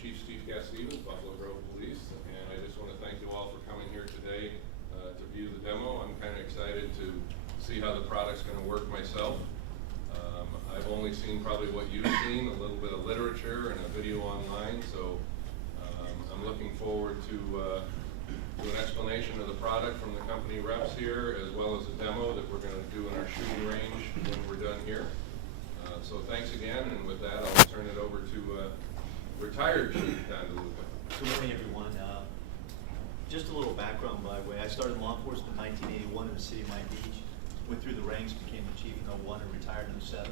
Chief Steve Casstevens, Buffalo Grove Police, and I just want to thank you all for coming here today to view the demo. I'm kind of excited to see how the product's going to work myself. I've only seen probably what you've seen, a little bit of literature and a video online, so I'm looking forward to an explanation of the product from the company reps here, as well as a demo that we're going to do in our shooting range when we're done here. So thanks again, and with that, I'll turn it over to retired Chief Don DeLuca. Good morning, everyone. Just a little background, by the way. I started in law enforcement in 1981 in the city of Miami Beach. Went through the ranks, became a chief in 01 and retired in 07.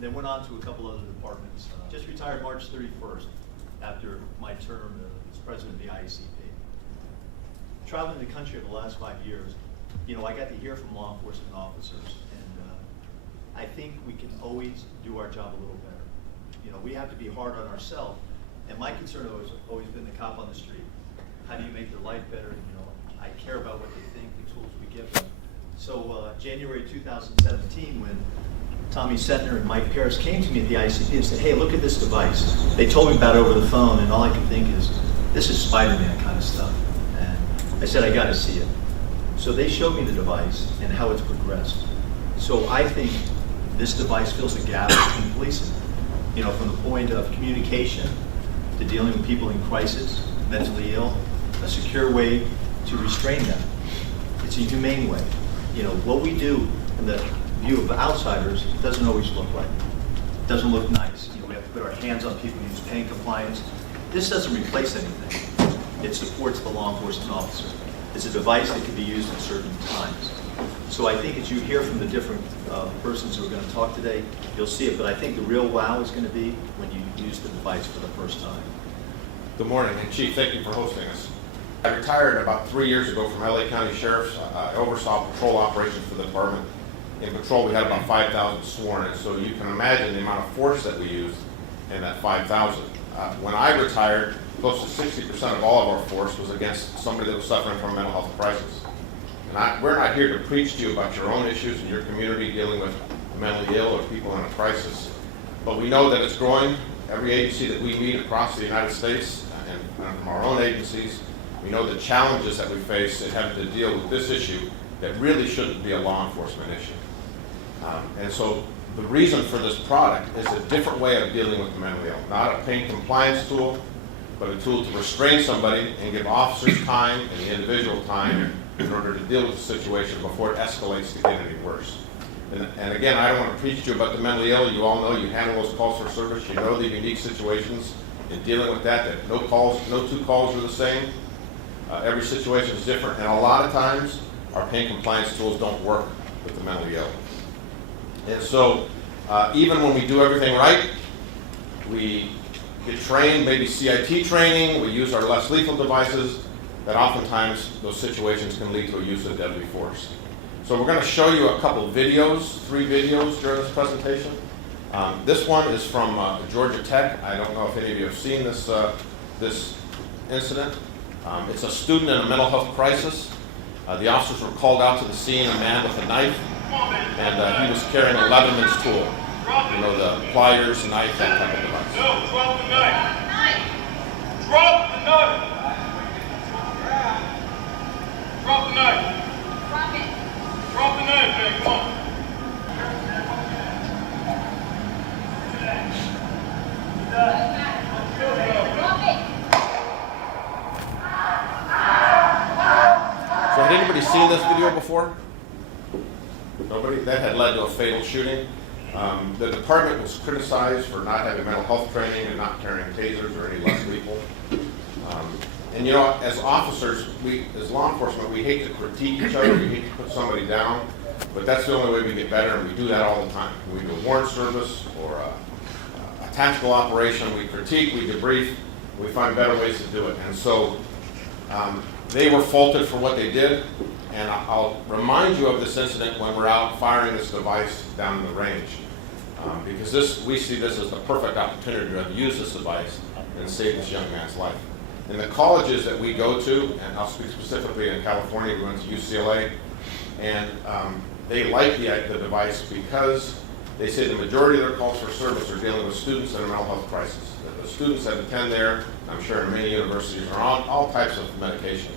Then went on to a couple other departments. Just retired March 31st after my term as president of the IACP. Traveling the country over the last 5 years, you know, I got to hear from law enforcement officers, and I think we can always do our job a little better. You know, we have to be hard on ourselves, and my concern has always been the cop on the street. How do you make their life better? You know, I care about what they think, the tools we give them. So January 2017, when Tommy Setner and Mike Paris came to me at the ICP and said, hey, look at this device. They told me about it over the phone, and all I could think is, this is Spider-Man kind of stuff. And I said, I got to see it. So they showed me the device and how it's progressed. So I think this device fills a gap in policing. You know, from the point of communication to dealing with people in crisis, mentally ill, a secure way to restrain them. It's a humane way. You know, what we do in the view of outsiders doesn't always look right. It doesn't look nice. You know, we have to put our hands on people, use pain compliance. This doesn't replace anything. It supports the law enforcement officer. It's a device that can be used at certain times. So I think as you hear from the different persons who are going to talk today, you'll see it. But I think the real wow is going to be when you use the device for the first time. Good morning, and Chief, thank you for hosting us. I retired about 3 years ago from LA County Sheriff's. I oversaw patrol operations for the department. In patrol, we had about 5,000 sworn, and so you can imagine the amount of force that we used in that 5,000. When I retired, close to 60% of all of our force was against somebody that was suffering from a mental health crisis. And we're not here to preach to you about your own issues in your community dealing with mentally ill or people in a crisis, but we know that it's growing. Every agency that we meet across the United States and from our own agencies, we know the challenges that we face in having to deal with this issue that really shouldn't be a law enforcement issue. And so the reason for this product is a different way of dealing with the mentally ill, not a pain compliance tool, but a tool to restrain somebody and give officers time and the individual time in order to deal with the situation before it escalates to get any worse. And again, I don't want to preach to you about the mentally ill. You all know, you handle those calls for service. You know the unique situations in dealing with that no two calls are the same. Every situation is different, and a lot of times our pain compliance tools don't work with the mentally ill. And so even when we do everything right, we get trained, maybe CIT training, we use our less lethal devices, that oftentimes those situations can lead to a use of deadly force. So we're going to show you a couple videos, 3 videos during this presentation. This one is from Georgia Tech. I don't know if any of you have seen this, this incident. It's a student in a mental health crisis. The officers were called out to the scene, a man with a knife, and he was carrying a Leatherman's tool. You know, the pliers, knife, that type of device. No, drop the knife. Drop the knife. Drop the knife. Drop it. Drop the knife, man. Come on. Drop it. So had anybody seen this video before? Nobody? That had led to a fatal shooting. The department was criticized for not having mental health training and not carrying tasers or any less lethal. And you know, as officers, as law enforcement, we hate to critique each other, we hate to put somebody down, but that's the only way we get better, and we do that all the time. When we do a warrant service or a tactical operation, we critique, we debrief, we find better ways to do it. And so they were faulted for what they did, and I'll remind you of this incident when we're out firing this device down the range, because we see this as the perfect opportunity to use this device and save this young man's life. In the colleges that we go to, and I'll speak specifically in California, we went to UCLA, and they like the device because they say the majority of their calls for service are dealing with students in a mental health crisis. The students that attend there, I'm sure in many universities, are on all types of medication.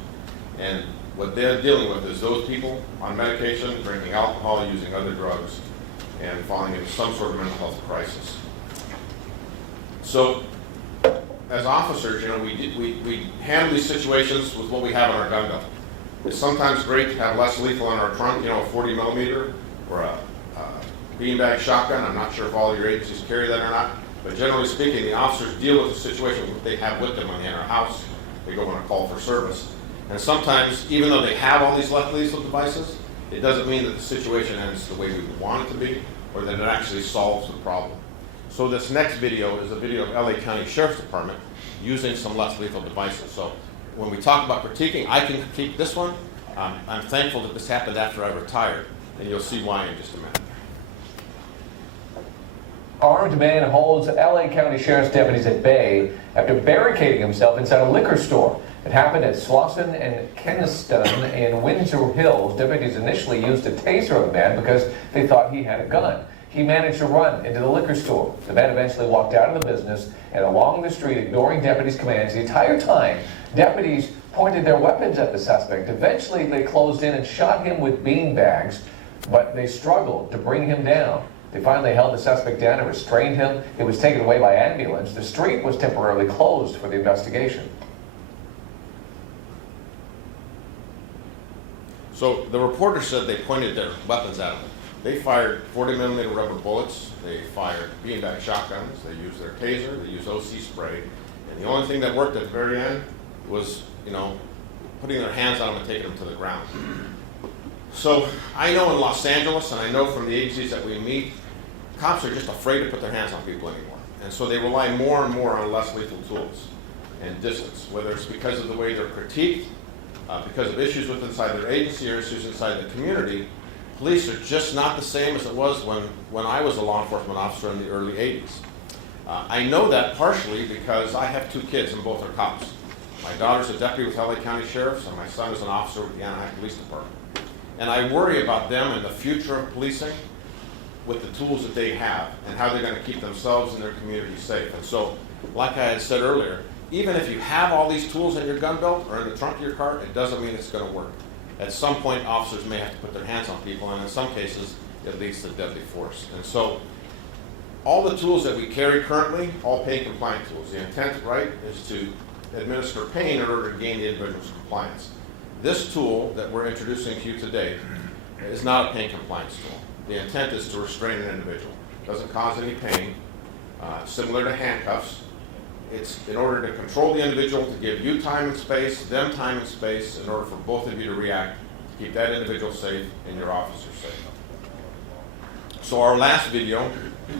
And what they're dealing with is those people on medication, drinking alcohol, using other drugs, and falling into some sort of mental health crisis. So, as officers, you know, we handle these situations with what we have in our gun belt. It's sometimes great to have less lethal in our trunk, you know, a 40 millimeter or a beanbag shotgun. I'm not sure if all of your agencies carry that or not, but generally speaking, the officers deal with the situation with what they have with them when they enter a house. They go on a call for service. And sometimes, even though they have all these less lethal devices, it doesn't mean that the situation ends the way we would want it to be, or that it actually solves the problem. So this next video is a video of LA County Sheriff's Department using some less lethal devices. So when we talk about critiquing, I can critique this one. I'm thankful that this happened after I retired, and you'll see why in just a minute. Armed man holds LA County Sheriff's deputies at bay after barricading himself inside a liquor store. It happened at Slauson and Casstevens in Windsor Hills. Deputies initially used a taser on the man because they thought he had a gun. He managed to run into the liquor store. The man eventually walked out of the business and along the street, ignoring deputies' commands. The entire time, deputies pointed their weapons at the suspect. Eventually, they closed in and shot him with beanbags, but they struggled to bring him down. They finally held the suspect down and restrained him. He was taken away by ambulance. The street was temporarily closed for the investigation. So the reporter said they pointed their weapons at him. They fired 40 millimeter rubber bullets. They fired beanbag shotguns. They used their taser. They used OC spray. And the only thing that worked at the very end was, you know, putting their hands on him and taking him to the ground. So I know in Los Angeles, and I know from the agencies that we meet, cops are just afraid to put their hands on people anymore. And so they rely more and more on less lethal tools and distance, whether it's because of the way they're critiqued, because of issues with inside their agency or issues inside the community. Police are just not the same as it was when I was a law enforcement officer in the early 80s. I know that partially because I have two kids and both are cops. My daughter's a deputy with LA County Sheriff's and my son is an officer with the Anaheim Police Department. And I worry about them and the future of policing with the tools that they have and how they're going to keep themselves and their community safe. And so, like I had said earlier, even if you have all these tools in your gun belt or in the trunk of your car, it doesn't mean it's going to work. At some point, officers may have to put their hands on people, and in some cases, it leads to deadly force. And so, all the tools that we carry currently, all pain-compliant tools. The intent, right, is to administer pain in order to gain the individual's compliance. This tool that we're introducing to you today is not a pain compliance tool. The intent is to restrain an individual. It doesn't cause any pain, similar to handcuffs. It's in order to control the individual, to give you time and space, them time and space, in order for both of you to react, to keep that individual safe and your officer safe. So our last video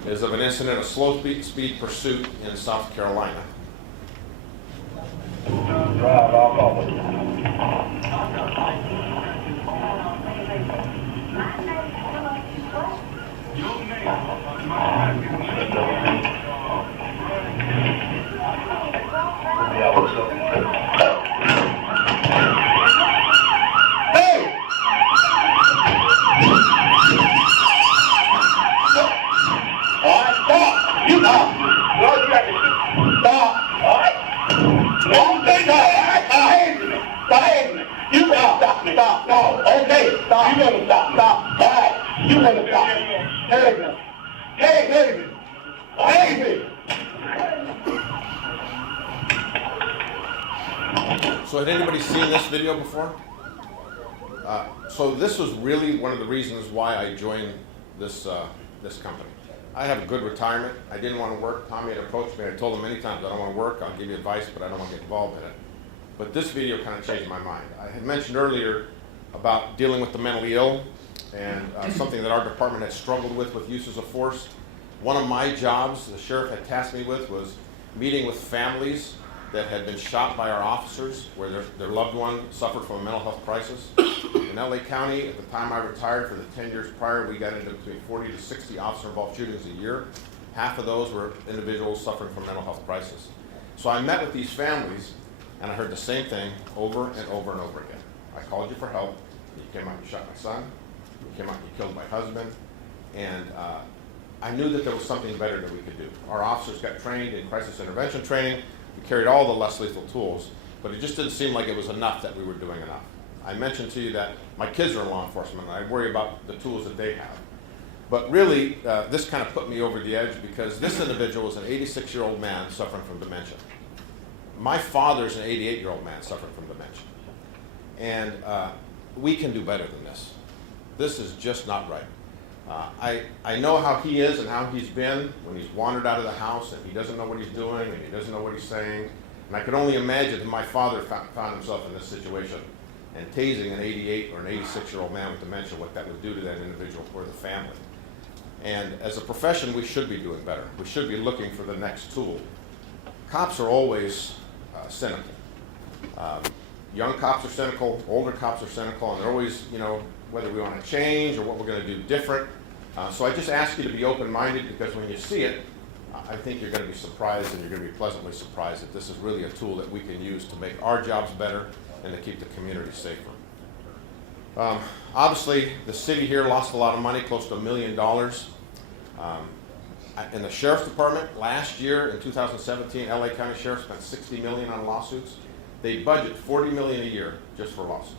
is of an incident of slow speed pursuit in South Carolina. So had anybody seen this video before? So this was really one of the reasons why I joined this this company. I have a good retirement. I didn't want to work. Tommy had approached me. I told him many times, I don't want to work. I'll give you advice, but I don't want to get involved in it. But this video kind of changed my mind. I had mentioned earlier about dealing with the mentally ill and something that our department had struggled with uses of force. One of my jobs the sheriff had tasked me with was meeting with families that had been shot by our officers where their loved one suffered from a mental health crisis. In LA County, at the time I retired, for the 10 years prior, we got into between 40 to 60 officer-involved shootings a year. Half of those were individuals suffering from mental health crisis. So I met with these families, and I heard the same thing over and over and over again. I called you for help. You came out and you shot my son. You came out and you killed my husband. And I knew that there was something better that we could do. Our officers got trained in crisis intervention training. We carried all the less lethal tools, but it just didn't seem like it was enough that we were doing enough. I mentioned to you that my kids are in law enforcement, and I worry about the tools that they have. But really, this kind of put me over the edge because this individual is an 86-year-old man suffering from dementia. My father's an 88-year-old man suffering from dementia. And we can do better than this. This is just not right. I know how he is and how he's been when he's wandered out of the house and he doesn't know what he's doing and he doesn't know what he's saying. And I can only imagine if my father found himself in this situation and tasing an 88 or an 86-year-old man with dementia, what that would do to that individual or the family. And as a profession, we should be doing better. We should be looking for the next tool. Cops are always cynical. Young cops are cynical, older cops are cynical, and they're always, whether we want to change or what we're going to do different. So I just ask you to be open-minded because when you see it, I think you're going to be surprised and you're going to be pleasantly surprised that this is really a tool that we can use to make our jobs better and to keep the community safer. Obviously, the city here lost a lot of money, close to $1 million. In the Sheriff's Department, last year in 2017, LA County Sheriff spent $60 million on lawsuits. They budget $40 million a year just for lawsuits.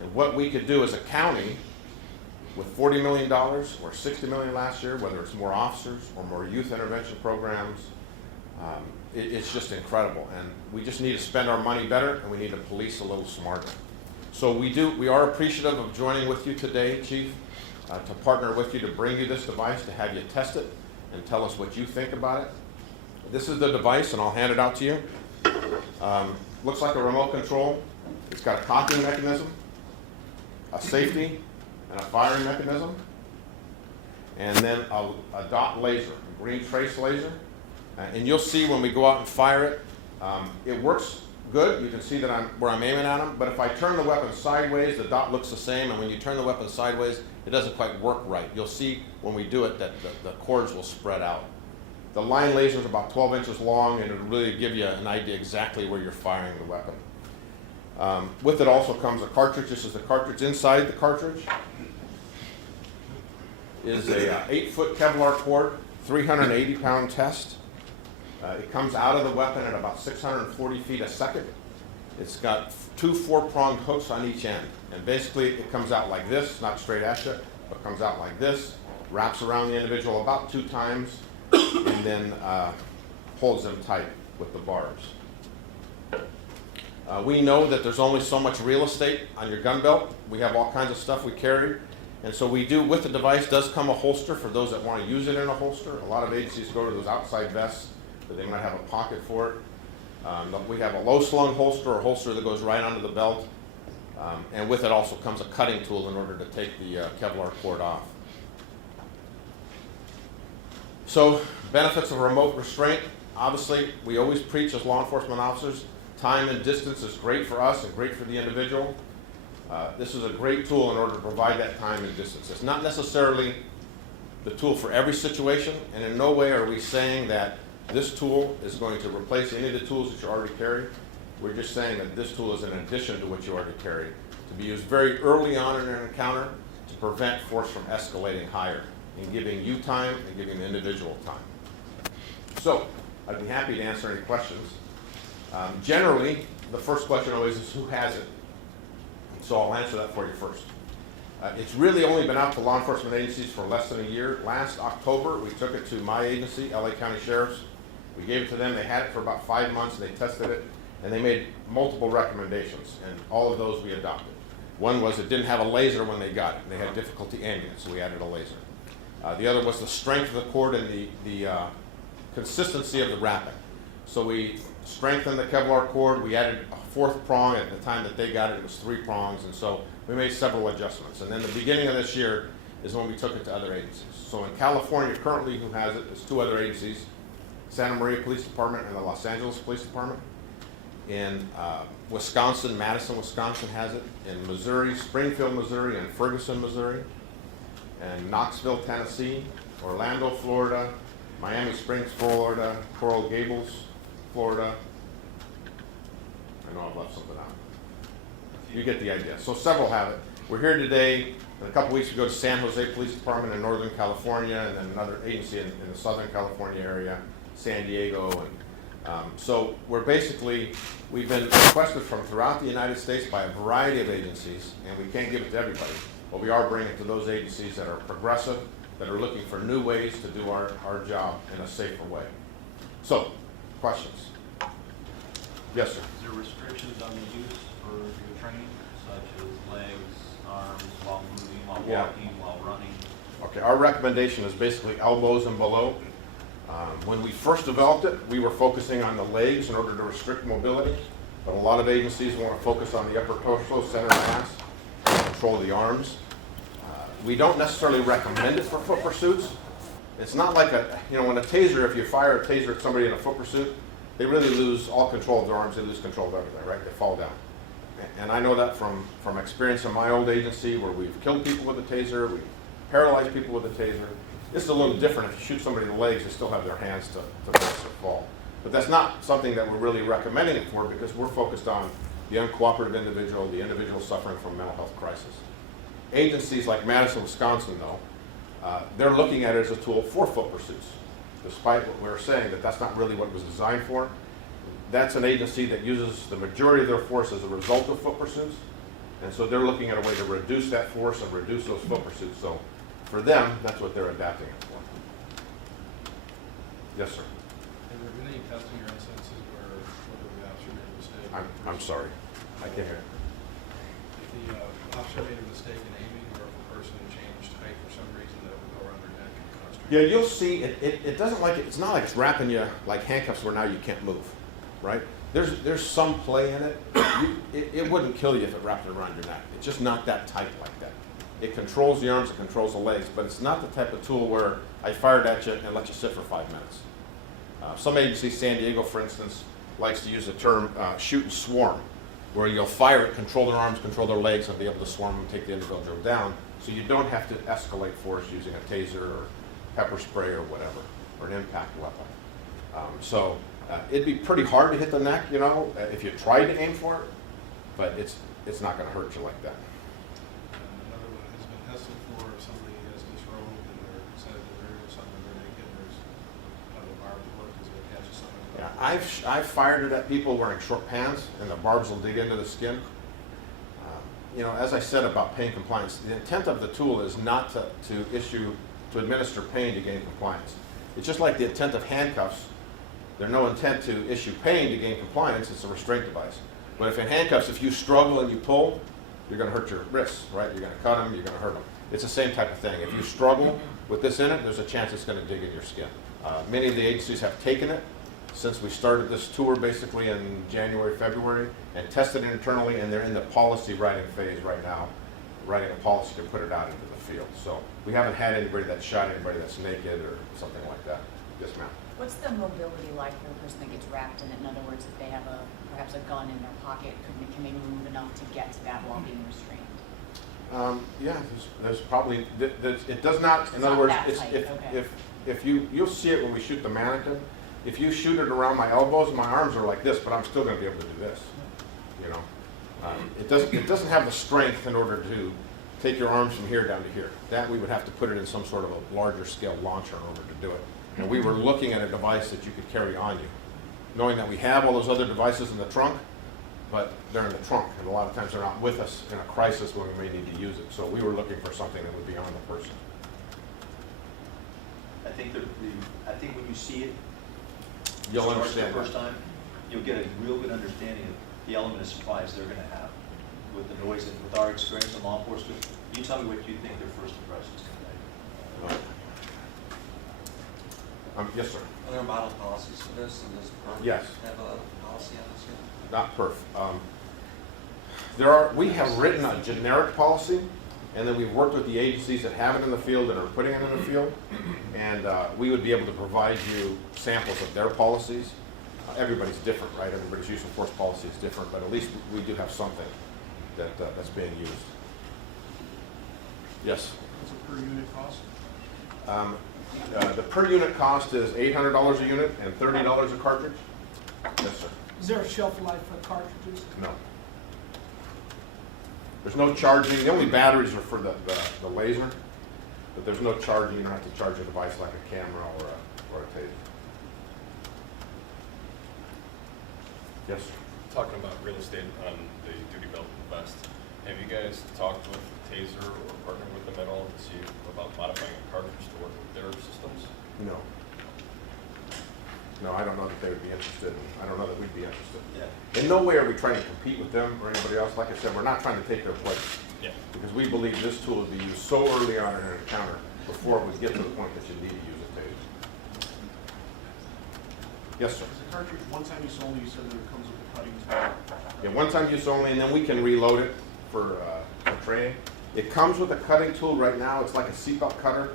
And what we could do as a county with $40 million or $60 million last year, whether it's more officers or more youth intervention programs, it's just incredible. And we just need to spend our money better and we need to police a little smarter. So we are appreciative of joining with you today, Chief, to partner with you to bring you this device, to have you test it and tell us what you think about it. This is the device, and I'll hand it out to you. Looks like a remote control. It's got a cocking mechanism, a safety, and a firing mechanism, and then a dot laser, a green trace laser. And you'll see when we go out and fire it, it works good. You can see that where I'm aiming at them, but if I turn the weapon sideways, the dot looks the same, and when you turn the weapon sideways, it doesn't quite work right. You'll see when we do it that the cords will spread out. The line laser is about 12 inches long, and it'll really give you an idea exactly where you're firing the weapon. With it also comes a cartridge. This is the cartridge. Inside the cartridge is a 8-foot Kevlar cord, 380-pound test. It comes out of the weapon at about 640 feet a second. It's got 2 4-pronged hooks on each end. And basically it comes out like this, not straight at you, but comes out like this, wraps around the individual about 2 times, and then holds them tight with the barbs. We know that there's only so much real estate on your gun belt. We have all kinds of stuff we carry. And so we do, with the device, does come a holster for those that want to use it in a holster. A lot of agencies go to those outside vests that they might have a pocket for it. We have a low-slung holster, or holster that goes right onto the belt. And with it also comes a cutting tool in order to take the Kevlar cord off. So, benefits of remote restraint. Obviously, we always preach as law enforcement officers, time and distance is great for us and great for the individual. This is a great tool in order to provide that time and distance. It's not necessarily the tool for every situation, and in no way are we saying that this tool is going to replace any of the tools that you already carry. We're just saying that this tool is an addition to what you already carry, to be used very early on in an encounter to prevent force from escalating higher and giving you time and giving the individual time. So, I'd be happy to answer any questions. Generally, the first question always is who has it? So I'll answer that for you first. It's really only been out to law enforcement agencies for less than a year. Last October, we took it to my agency, LA County Sheriff's. We gave it to them. They had it for about 5 months. They tested it, and they made multiple recommendations, and all of those we adopted. One was it didn't have a laser when they got it. They had difficulty aiming it, so we added a laser. The other was the strength of the cord and the consistency of the wrapping. So we strengthened the Kevlar cord. We added a 4th prong. At the time that they got it, it was 3 prongs, and so we made several adjustments. And then the beginning of this year is when we took it to other agencies. So in California, currently who has it is 2 other agencies, Santa Maria Police Department and the Los Angeles Police Department. In Wisconsin, Madison, Wisconsin has it. In Missouri, Springfield, Missouri, and Ferguson, Missouri. And Knoxville, Tennessee, Orlando, Florida, Miami Springs, Florida, Coral Gables, Florida. I know I've left something out. You get the idea. So several have it. We're here today In a couple weeks, we go to San Jose Police Department in Northern California, and then another agency in the Southern California area, San Diego. And so we've been requested from throughout the United States by a variety of agencies, and we can't give it to everybody, but we are bringing it to those agencies that are progressive, that are looking for new ways to do our job in a safer way. So, questions? Yes, sir. Is there restrictions on the use for your training, such as legs, arms, while moving, while Yeah. walking, while running? Okay, our recommendation is basically elbows and below. When we first developed it, we were focusing on the legs in order to restrict mobility, but a lot of agencies want to focus on the upper torso, center mass, control the arms. We don't necessarily recommend it for foot pursuits. It's not like when a taser, if you fire a taser at somebody in a foot pursuit, they really lose all control of their arms, they lose control of everything, right? They fall down. And I know that from experience in my old agency where we've killed people with a taser, we've paralyzed people with a taser. This is a little different. If you shoot somebody in the legs, they still have their hands to brace or fall. But that's not something that we're really recommending it for, because we're focused on the uncooperative individual, the individual suffering from mental health crisis. Agencies like Madison, Wisconsin, though, they're looking at it as a tool for foot pursuits, despite what we're saying that that's not really what it was designed for. That's an agency that uses the majority of their force as a result of foot pursuits, and so they're looking at a way to reduce that force and reduce those foot pursuits. So for them, that's what they're adapting it for. Yes, sir. Have there been any testing or instances where the officer made a mistake? I'm sorry. I can't hear. If the officer made a mistake in aiming, or if the person changed height for some reason that would go around their neck and constrict? Yeah, you'll see. It doesn't it's not like it's wrapping you like handcuffs where now you can't move, right? There's some play in it. It wouldn't kill you if it wrapped it around your neck. It's just not that tight like that. It controls the arms, it controls the legs, but it's not the type of tool where I fired at you and let you sit for 5 minutes. Some agencies, San Diego, for instance, likes to use the term shoot and swarm, where you'll fire it, control their arms, control their legs, and be able to swarm and take the individual down, so you don't have to escalate force using a taser or pepper spray or whatever, or an impact weapon. It'd be pretty hard to hit the neck, if you tried to aim for it, but it's not going to hurt you like that. Another one has been tested for if somebody has disrobed and they're said that they're doing something, they're naked, and there's kind of a barbed hook as it catches something. Yeah, I've fired it at people wearing short pants, and the barbs will dig into the skin. As I said about pain compliance, the intent of the tool is not to administer pain to gain compliance. It's just like the intent of handcuffs. There's no intent to issue pain to gain compliance. It's a restraint device. But if in handcuffs, if you struggle and you pull, you're going to hurt your wrists, right? You're going to cut them, you're going to hurt them. It's the same type of thing. If you struggle with this in it, there's a chance it's going to dig in your skin. Many of the agencies have taken it since we started this tour basically in January, February, and tested it internally, and they're in the policy writing phase right now, writing a policy to put it out into the field. So we haven't had anybody that's shot anybody that's naked or something like that. Yes, ma'am. What's the mobility like for the person that gets wrapped in it? In other words, if they have perhaps a gun in their pocket, can they move enough to get to that while being restrained? Yeah, there's probably, it does not, in other words, if you'll see it when we shoot the mannequin. If you shoot it around my elbows, my arms are like this, but I'm still going to be able to do this. It doesn't have the strength in order to take your arms from here down to here. That we would have to put it in some sort of a larger scale launcher in order to do it. And we were looking at a device that you could carry on you, knowing that we have all those other devices in the trunk, but they're in the trunk, and a lot of times they're not with us in a crisis when we may need to use it. So we were looking for something that would be on the person. I think when you see it, You'll start understand the first that. time, you'll get a real good understanding of the element of surprise they're going to have with the noise and with our experience in law enforcement. You tell me what you think their first impression is going to be. Yes, sir. Are there model policies for this, and does PERF Yes. have a policy on this yet? Not perf. We have written a generic policy, and then we've worked with the agencies that have it in the field and are putting it in the field, and we would be able to provide you samples of their policies. Everybody's different, right? Everybody's use of force policy is different, but at least we do have something that's being used. Yes? What's a per unit cost? The per unit cost is $800 a unit and $30 a cartridge. Yes, sir. Is there a shelf life for cartridges? No. There's no charging. The only batteries are for the laser, but there's no charging. You don't have to charge a device like a camera or a taser. Yes, sir. Talking about real estate on the duty belt and vest, have you guys talked with Taser or partnered with them at all to see about modifying a cartridge to work with their systems? No. No, I don't know that they would be interested. I don't know that we'd be interested. Yeah. In no way are we trying to compete with them or anybody else. Like I said, we're not trying to take their place. Yeah. Because we believe this tool would be used so early on in an encounter before it would get to the point that you need to use a taser. Yes, sir. Is the cartridge one time use only? You said that it comes with a cutting tool. Yeah, one time use only, and then we can reload it for training. It comes with a cutting tool right now. It's like a seatbelt cutter.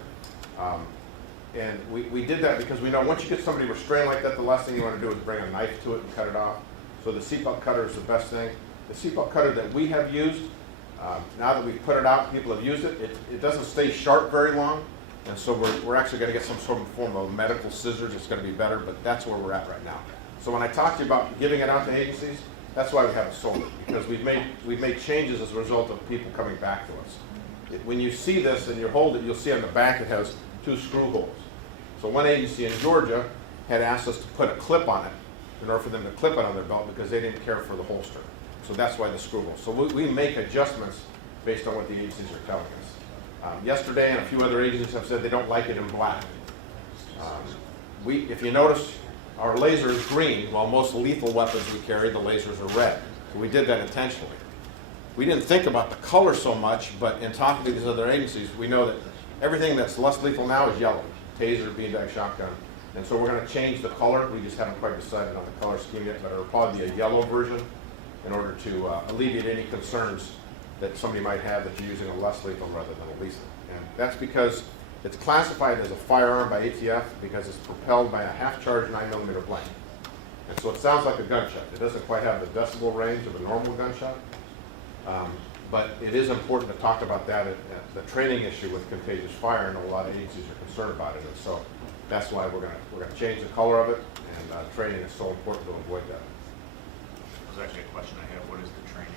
And we did that because we know once you get somebody restrained like that, the last thing you want to do is bring a knife to it and cut it off. So the seatbelt cutter is the best thing. The seatbelt cutter that we have used, now that we've put it out, people have used it, it doesn't stay sharp very long. And so we're actually going to get some sort of form of medical scissors. It's going to be better, but that's where we're at right now. So when I talked to you about giving it out to agencies, that's why we haven't sold it, because we've made changes as a result of people coming back to us. When you see this and you hold it, you'll see on the back it has 2 screw holes. So one agency in Georgia had asked us to put a clip on it in order for them to clip it on their belt because they didn't care for the holster. So that's why the screw holes. So we make adjustments based on what the agencies are telling us. Yesterday and a few other agencies have said they don't like it in black. If you notice, our laser is green, while most lethal weapons we carry, the lasers are red. So we did that intentionally. We didn't think about the color so much, but in talking to these other agencies, we know that everything that's less lethal now is yellow. Taser, beanbag, shotgun. And so we're going to change the color. We just haven't quite decided on the color scheme yet, but it'll probably be a yellow version in order to alleviate any concerns that somebody might have that you're using a less lethal rather than a lethal. And that's because it's classified as a firearm by ATF because it's propelled by a half-charged 9mm blank. And so it sounds like a gunshot. It doesn't quite have the decibel range of a normal gunshot. But it is important to talk about that, the training issue with contagious fire, and a lot of agencies are concerned about it. And so that's why we're going to change the color of it, and training is so important to avoid that. There's actually a question I have. What is the training?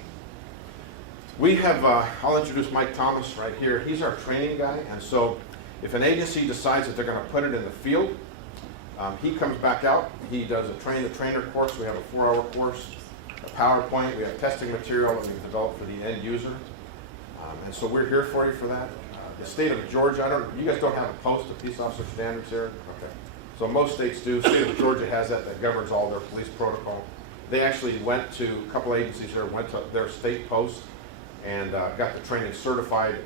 We have, I'll introduce Mike Thomas right here. He's our training guy, and so if an agency decides that they're going to put it in the field, he comes back out. He does a train-the-trainer course. We have a 4-hour course, a PowerPoint. We have testing material that we've developed for the end user. And so we're here for you for that. The state of Georgia, you guys don't have a post of peace officer standards here? Okay. So most states do. State of Georgia has that governs all their police protocol. They actually went to, a couple agencies here, went to their state post and got the training certified,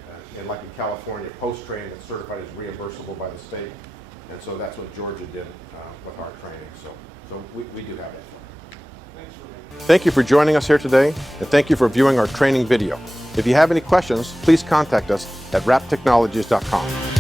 like in California, post-training that's certified as reimbursable by the state. And so that's what Georgia did with our training. So we do have it. Thank you for joining us here today, and thank you for viewing our training video. If you have any questions, please contact us at wraptechnologies.com.